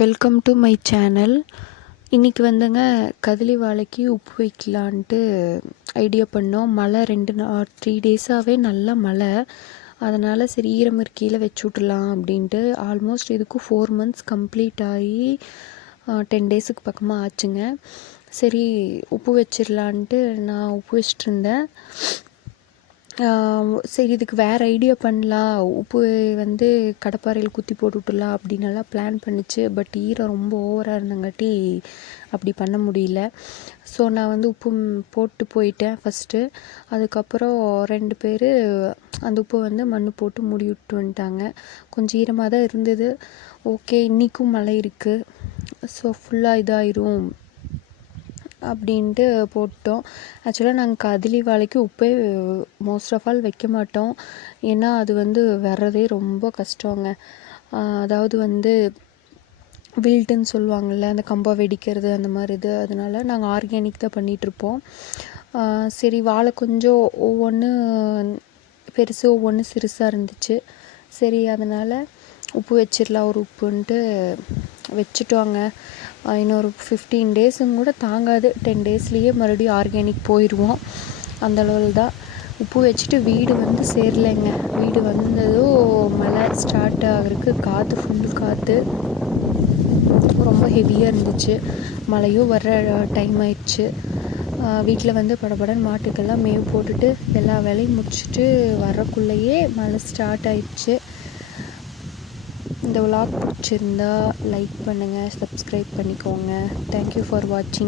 Welcome to my channel இன்றைக்கி வந்துங்க கதலி வாழைக்கு உப்பு வைக்கலான்ட்டு ஐடியா பண்ணோம். மழை ரெண்டு நா த்ரீ டேஸாகவே நல்லா மழை. அதனால் சரி ஈரம் கீழே வச்சு விட்றலாம் அப்படின்ட்டு ஆல்மோஸ்ட் இதுக்கும் ஃபோர் மந்த்ஸ் கம்ப்ளீட் ஆகி டென் டேஸுக்கு பக்கமாக ஆச்சுங்க. சரி உப்பு வச்சிடலான்ட்டு நான் உப்பு வச்சிட்டு இருந்தேன். சரி இதுக்கு வேறு ஐடியா பண்ணலாம். உப்பு வந்து கடப்பாறையில் குத்தி போட்டு விட்டுலாம் அப்படின்னு எல்லாம் பிளான் பண்ணிச்சு. பட் ஈரம் ரொம்ப ஓவராக இருந்தங்காட்டி அப்படி பண்ண முடியல. ஸோ நான் வந்து உப்பு போட்டு போயிட்டேன் ஃபஸ்ட்டு அதுக்கப்புறம் ரெண்டு பேர் அந்த உப்பை வந்து மண் போட்டு மூடி விட்டு வந்துட்டாங்க. கொஞ்சம் ஈரமாக தான் இருந்தது. ஓகே இன்றைக்கும் மழை இருக்குது ஸோ ஃபுல்லாக இதாயிரும். அப்படின்ட்டு போட்டோம். ஆக்சுவலாக நாங்கள் கதலி வாழைக்கு உப்பே மோஸ்ட் ஆஃப் ஆல் வைக்க மாட்டோம். ஏன்னா அது வந்து வர்றதே ரொம்ப கஷ்டங்க. அதாவது வந்து வில்ட்டுன்னு சொல்லுவாங்கள்ல அந்த கம்பை வெடிக்கிறது அந்த மாதிரி இது. அதனால நாங்கள் ஆர்கானிக் தான் பண்ணிகிட்ருப்போம் சரி வாழை கொஞ்சம் ஒவ்வொன்று பெருசு ஒவ்வொன்று சிறுசாக இருந்துச்சு. சரி அதனால் உப்பு வச்சிடலாம் ஒரு உப்புன்ட்டு வச்சுட்டோங்க. இன்னொரு ஃபிஃப்டீன் டேஸும் கூட தாங்காது. டென் டேஸ்லேயே மறுபடியும் ஆர்கானிக் போயிடுவோம் அந்த அளவில் தான். உப்பு வச்சுட்டு வீடு வந்து சேரலைங்க. வீடு வந்ததும் மழை ஸ்டார்ட் ஆகிறதுக்கு காற்று ஃபுல் காற்று ரொம்ப ஹெவியாக இருந்துச்சு. மழையும் வர்ற டைம் ஆயிடுச்சு. வீட்டில் வந்து படபடன்னு மாட்டுக்கெல்லாம் மேவு போட்டுட்டு எல்லா வேலையும் முடிச்சுட்டு வரக்குள்ளேயே மழை ஸ்டார்ட் ஆயிடுச்சு. இந்த விலாக் பிடிச்சிருந்தா லைக் பண்ணுங்கள் சப்ஸ்கிரைப் பண்ணிக்கோங்க. தேங்க்யூ ஃபார் வாட்சிங்